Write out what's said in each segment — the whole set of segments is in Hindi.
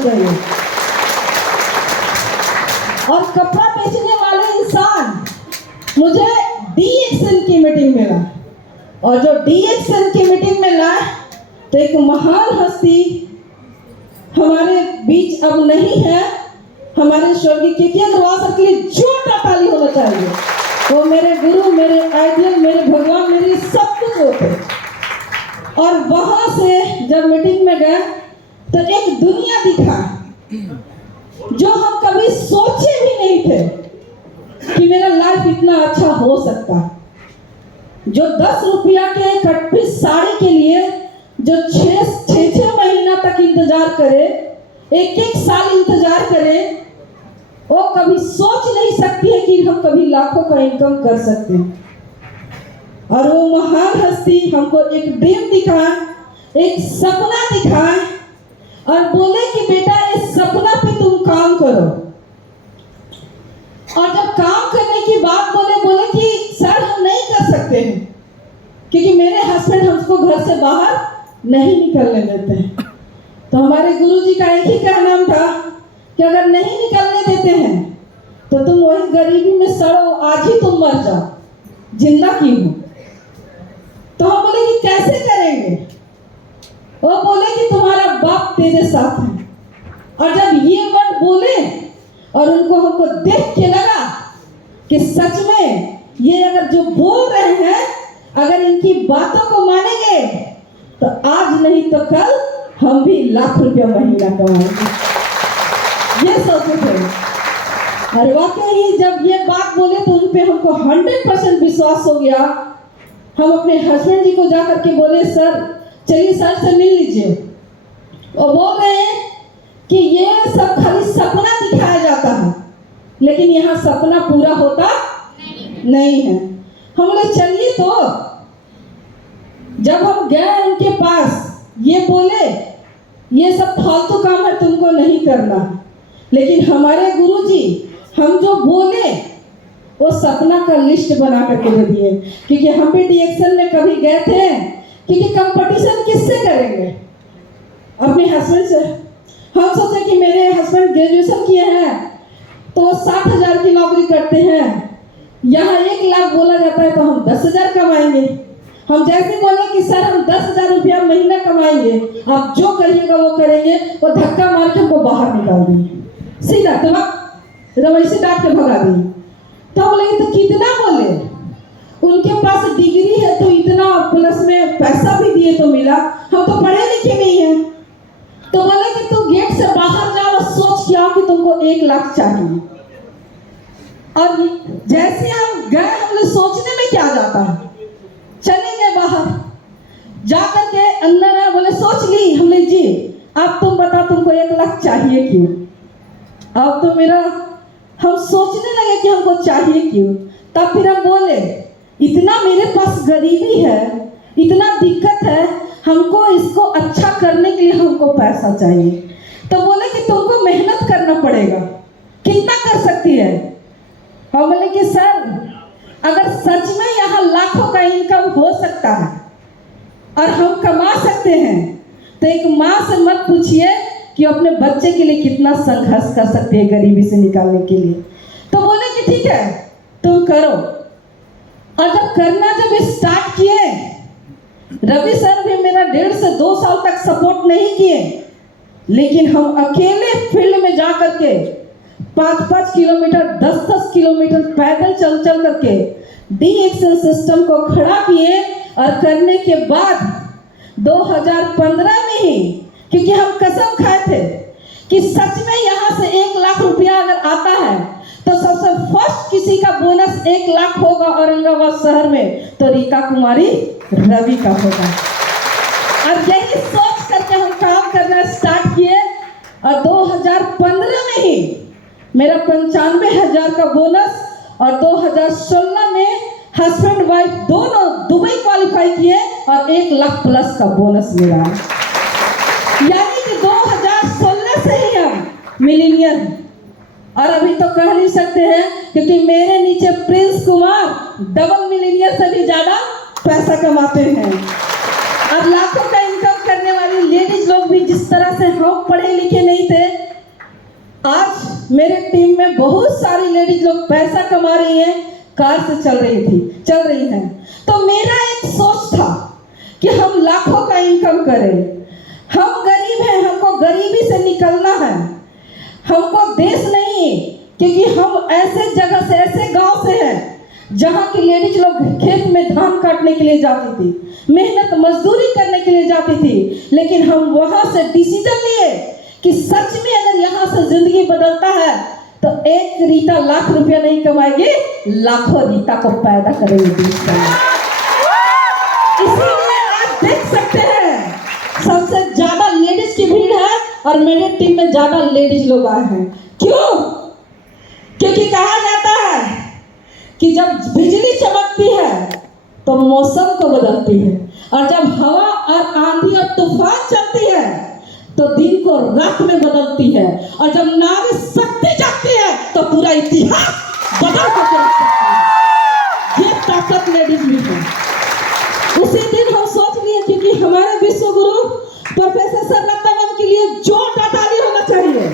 चाहिए। और कपड़ा बेचने वाले इंसान, मुझे DXN की मीटिंग मिला, और जो DXN की मीटिंग में लाए तो एक महान हस्ती हमारे बीच अब नहीं है, हमारे स्वर्गीय के अग्रवाल सर के लिए जोरदार ताली होना चाहिए। वो मेरे गुरु, मेरे आइडियल, मेरे भगवान, मेरी सब कुछ होते। और वहां से जब मीटिंग में गए तो एक दुनिया दिखा जो हम कभी सोचे भी नहीं थे कि मेरा लाइफ इतना अच्छा हो सकता। जो 10 रुपया के कट पीस साड़ी के लिए जो 6 महीना तक इंतजार करे, एक साल इंतजार करे, वो कभी सोच नहीं सकती है कि हम कभी लाखों का इनकम कर सकते हैं। और वो महान हस्ती हमको एक ड्रीम दिखाए, एक सपना दिखाए और बोले कि बेटा इस सपना पे तुम काम करो। और जब काम करने की बात बोले कि सर हम नहीं कर सकते हैं क्योंकि मेरे हस्बैंड हमको घर से बाहर नहीं निकलने देते हैं। तो हमारे गुरुजी का एक ही कहना था कि अगर नहीं निकलने देते हैं तो तुम वही गरीबी में सड़ो, आज ही तुम मर जाओ, जिंदा क्यों हो। तो हम बोले कि कैसे करेंगे। वो बोले कि तुम्हारा बाप तेरे साथ है। और जब ये वर्ड बोले और उनको हमको देख के लगा कि सच में ये अगर जो बोल रहे हैं, अगर इनकी बातों को मानेंगे तो आज नहीं तो कल हम भी लाख रुपया महीना कमाएंगे, ये सोचे थे। और वाकई जब ये बात बोले तो उन पे हमको 100% विश्वास हो गया। हम अपने हस्बैंड जी को जाकर के बोले सर चलिए सर से मिल लीजिए। और बोल रहे हैं कि ये सब खाली सपना दिखाया जाता है, लेकिन यहाँ सपना पूरा होता नहीं है। हम बोले चलिए। तो जब हम गए उनके पास, ये बोले ये सब फालतू काम है, तुमको नहीं करना। लेकिन हमारे गुरुजी हम जो बोले वो सपना का लिस्ट बना करके दे दिए। क्योंकि हम भी DXN में कभी गए थे, क्योंकि कंपटीशन किससे करेंगे, अपने हस्बैंड से। हम सोचे कि मेरे हस्बैंड ग्रेजुएशन किए हैं तो 60,000 की नौकरी करते हैं, यहाँ 1 लाख बोला जाता है तो हम 10,000 कमाएंगे। हम जैसे बोले कि सर हम 10,000 रुपया महीना कमाएंगे, आप जो करिएगा वो करेंगे, वो धक्का मार के हमको बाहर निकाल दिए सीधा, तो रवैसे डांट के भगा दिए। तो बोले तो कितना बोले, उनके पास डिग्री है तो इतना, प्लस में पैसा भी दिए तो मिला, हम तो पढ़े लिखे नहीं हैं। तो बोले कि तू गेट से बाहर जाओ और सोच क्या कि तुमको 1 लाख चाहिए। और जैसे हम गए, हमने सोचने में क्या जाता है, चले गए बाहर, जाकर के अंदर है, बोले सोच ली। हमने जी अब तुम बता तुमको 1 लाख चाहिए क्यों। अब तो मेरा हम सोचने लगे कि हमको चाहिए क्यों। तब फिर हम बोले इतना मेरे पास गरीबी है, इतना दिक्कत है, हमको इसको अच्छा करने के लिए हमको पैसा चाहिए। तो बोले कि तुमको मेहनत करना पड़ेगा, कितना कर सकती है। हम बोले कि सर अगर सच में यहाँ लाखों का इनकम हो सकता है और हम कमा सकते हैं तो एक माँ से मत पूछिए कि अपने बच्चे के लिए कितना संघर्ष कर सकती है गरीबी से निकालने के लिए। तो बोले कि ठीक है तुम करो। और जब स्टार्ट किए, रवि सर भी मेरा 1.5 से 2 साल तक सपोर्ट नहीं किए, लेकिन हम अकेले फील्ड में जा करके 5-5 किलोमीटर 10-10 किलोमीटर पैदल चल करके DXN सिस्टम को खड़ा किए। और करने के बाद 2015 में ही, क्योंकि हम कसम खाए थे कि सच में यहाँ से 1 लाख रुपया अगर आता है तो सबसे फर्स्ट किसी का बोनस 1 लाख होगा औरंगाबाद शहर में, तो रीता कुमारी रवि का होगा। और यही सोच करके हम काम करना स्टार्ट किए। और 2015 में ही मेरा 95,000 का बोनस, और 2016 में हस्बैंड वाइफ दोनों दुबई क्वालिफाई किए और 1 लाख प्लस का बोनस मिला। यानी कि 2016 से ही हम मिलीनियर हैं। और अभी तो कह नहीं सकते हैं क्योंकि मेरे नीचे प्रिंस कुमार डबल मिलीनियर से भी ज्यादा पैसा कमाते हैं। अब लाखों का इनकम करने वाली लेडीज लोग भी, जिस तरह से हम पढ़े लिखे नहीं थे आज मेरे टीम में बहुत सारी लेडीज लोग पैसा कमा रही हैं, कार से चल रही हैं। तो मेरा एक सोच था कि हम लाखों का इनकम करें। हम गरीब हैं, हमको गरीबी से निकलना है। हमको देश नहीं, क्योंकि हम ऐसे जगह से, ऐसे गांव से हैं जहाँ की लेडीज लोग खेत में धान काटने के लिए जाती थी, मेहनत मजदूरी करने के लिए जाती थी। लेकिन हम वहाँ से डिसीजन लिए कि सच में अगर यहाँ से जिंदगी बदलता है तो एक रीता लाख रुपया नहीं कमाएगी, लाखों रीता को पैदा करेंगे देश में। इसीलिए आप देख सकते हैं सबसे ज्यादा लेडीज की भीड़ है और मेरे टीम में ज्यादा लेडीज लोग आए हैं। क्यों? क्योंकि कहा जाता है कि जब बिजली चमकती है तो मौसम को बदलती है, और जब हवा और आंधी और तूफान चलती है तो दिन को रात में बदलती है, और जब नारी शक्ति जागती है तो पूरा इतिहास बदल कर रख सकती है। ये ताकत लेडीज में है। उसी दिन हम सोच लिए, क्योंकि हमारे विश्व गुरु प्रोफेसर सर रत्नम के लिए जोरदार ताली होना चाहिए।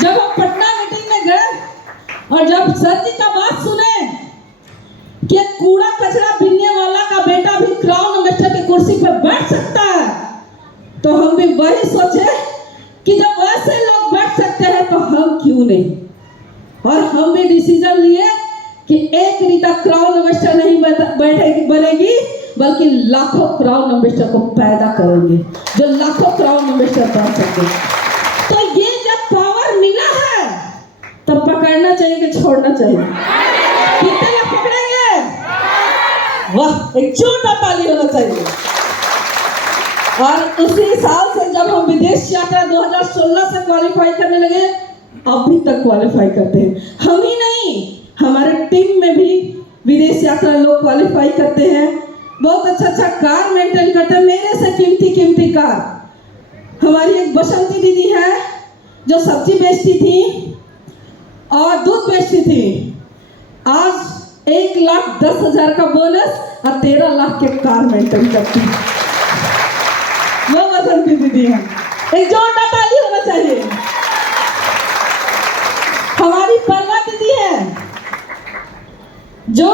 जब हम पटना मीटिंग में गए और जब सर जी का बात सुने कि कूड़ा कचरा बीनने वाला का बेटा भी क्राउन मिनिस्टर की कुर्सी पर बैठ सकता है, तो हम भी वही सोचे कि जब ऐसे लोग बैठ सकते हैं तो हम क्यों नहीं। और हम भी डिसीजन लिए कि एक रीता क्राउन मिनिस्टर नहीं बनेगी, बल्कि लाखों क्राउन मिनिस्टर को पैदा करेंगे जो लाखों क्राउन मिनिस्टर बन सके। तो ये जब पावर मिला है तब पकड़ना चाहिए कि छोड़ना चाहिए? कितने लोग पकड़ेंगे? वाह, एक जोरदार ताली होना चाहिए। और उसी साल से जब हम विदेश यात्रा 2016 से क्वालिफाई करने लगे, अभी तक क्वालिफाई करते हैं। हम ही नहीं, हमारे टीम में भी विदेश यात्रा लोग क्वालिफाई करते हैं। बहुत अच्छा कार मेंटेन करते हैं, मेरे से कीमती कार। हमारी एक बसंती दीदी है जो सब्जी बेचती थी और दूध बेचती थी, आज 1,10,000 का बोनस और 13 लाख के कार मेंटेन करती है। वो बसंती दीदी है। एक जोरदार ताली होना चाहिए। हमारी परवा दीदी है जो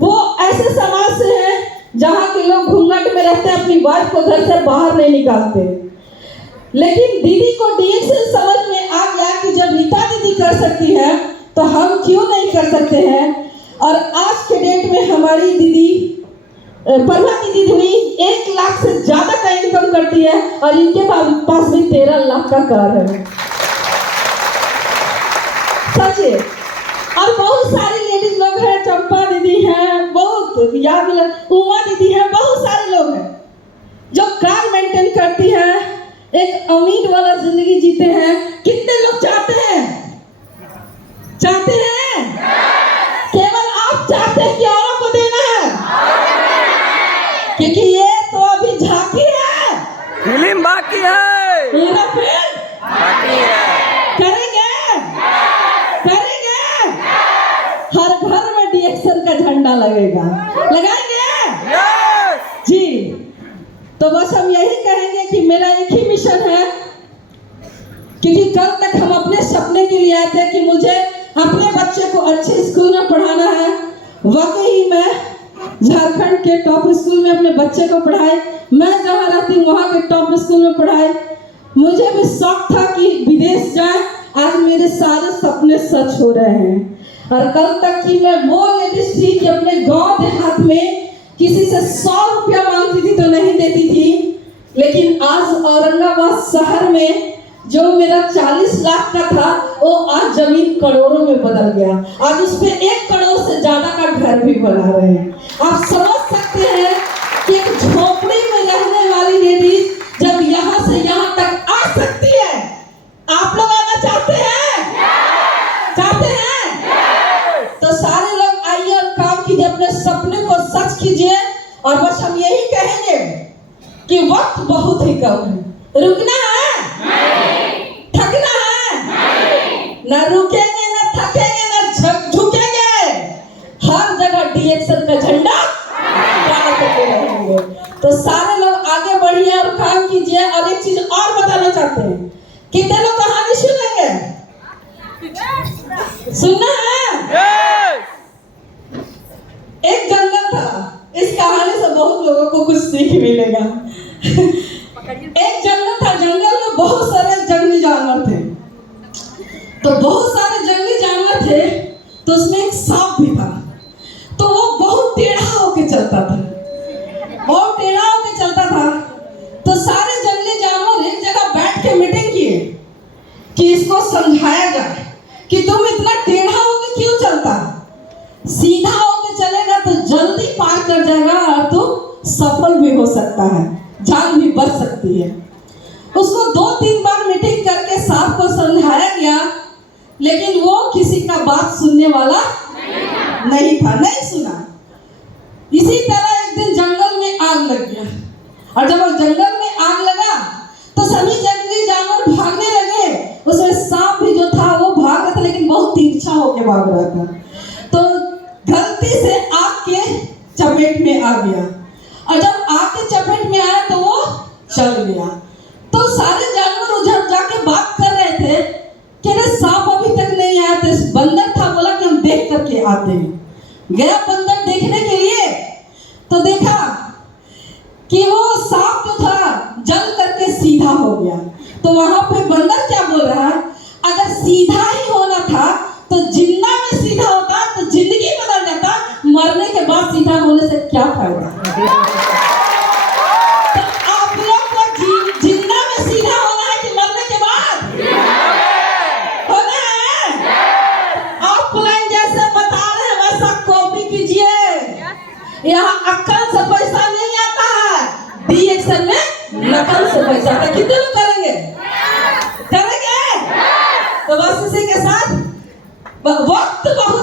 वो ऐसे समाज से है जहाँ के लोग घूंघट में रहते हैं, अपनी वाइफ को घर से बाहर नहीं निकालते। लेकिन दीदी को डीएक्स समझ में आ गया कि जब रीता दीदी कर सकती है तो हम क्यों नहीं कर सकते हैं। और आज के डेट में हमारी दीदी परवा दीदी भी 1 लाख से ज्यादा का इनकम करती है और इनके पास भी 13 लाख का कार है। सच है। और बहुत सारी लेडीज लोग हैं, चंपा दीदी हैं, बहुत याद उमा दीदी है, बहुत सारे लोग हैं जो कार मेंटेन करती है, एक अमीर वाला जिंदगी जीते हैं। कितने लोग चाहते हैं? केवल आप चाहते हैं कि औरों को देना है, क्योंकि ये तो अभी झांकी है, फिल्म बाकी है, पूरा फिल्म बाकी है। करेंगे हर घर में डीएक्शन का झंडा लगेगा, लगाएंगे जी। तो बस हम यही कहेंगे कि मेरा एक ही मिशन है, क्योंकि कल तक हम अपने सपने के लिए आए थे कि मुझे अपने बच्चे को अच्छे स्कूल में पढ़ाना है। वाकई मैं झारखंड के टॉप स्कूल में अपने बच्चे को पढ़ाए, मैं जहाँ रहती हूँ वहाँ के टॉप स्कूल में पढ़ाए। मुझे भी शौक था कि विदेश जाए, आज मेरे सारे सपने सच हो रहे हैं। और कल तक की मैं वो लेडीज थी कि अपने गांव देहात में किसी से 100 रुपया मांगती थी तो नहीं देती थी, लेकिन आज औरंगाबाद शहर में जो मेरा 40 लाख का था वो आज जमीन करोड़ों में बदल गया। आज उस पे 1 करोड़ से ज्यादा का घर भी बना रहे हैं। आप समझ सकते हैं कि एक झोपड़ी में रहने वाली लेडीज जब यहाँ से यहाँ तक आ सकती है। आप लोग आना चाहते हैं? तो सारे लोग आइए और काम कीजिए, अपने सपने को सच कीजिए। और बस हम यही कहेंगे कि वक्त बहुत ही कम है, रुकना है नहीं, थकना है नहीं, ना रुकेंगे ना थकेंगे ना झुकेंगे, हर जगह डीएक्शन का झंडा गाड़ करते रहेंगे। तो सारे लोग आगे बढ़िए और काम कीजिए। और एक चीज और बताना चाहते हैं कितने लोग कहानी सुनेंगे? सुनना है? एक जंगल था। इस कहानी से बहुत लोगों को कुछ सीख मिलेगा। एक जंगल था, जंगल में बहुत सारे जंगली जानवर थे। तो बहुत सारे जंगली जानवर थे, तो उसमें एक सांप भी था। तो वो बहुत टेढ़ा होके चलता था, बहुत टेढ़ा होके चलता था। तो सारे जंगली जानवर एक जगह बैठ के मीटिंग किए कि इसको समझाया जाए कि तुम इतना टेढ़ा होके क्यों चलता, सीधा होके चलेगा तो जल्दी पार कर जाएगा और तुम सफल भी हो सकता है, जान भी बच सकती है। उसको 2-3 बार मीटिंग करके सांप को समझाया गया, लेकिन वो किसी का बात सुनने वाला नहीं था, नहीं सुना। इसी तरह एक दिन जंगल में आग लग गया, और जब जंगल में आग लगा तो सभी जंगली जानवर भागने लगे। उसमें सांप भी जो था वो भाग रहा था, लेकिन बहुत तिरछा होकर भाग रहा था। तो गलती से आग के चपेट में आ गया, और जब आग के चपेट में आया तो वो चल गया। तो सारे जानवर उधर जाके बात कर रहे थे कि अरे सांप अभी तक नहीं आया। तो बंदर था, बोला कि हम देख करके आते हैं। गया बंदर देखने के लिए, तो देखा कि वो सांप जो था जल करके सीधा हो गया। तो वहां पे बंदर क्या बोल रहा है, अगर सीधा ही होना था तो जिन्ना में सीधा होता तो जिंदगी बदल जाता, मरने के बाद सीधा होने से क्या फायदा। तो आप लोग को जिन्ना में सीधा होना है कि मरने के बाद होना है? ऑफलाइन जैसे बता रहे हैं वैसा कॉपी कीजिए। यहाँ अक्कल से पैसा नहीं आता है, DXN में नकल से पैसा आता है। कितने लोग करेंगे? करेंगे? तो बस इसी के साथ वक्त बहुत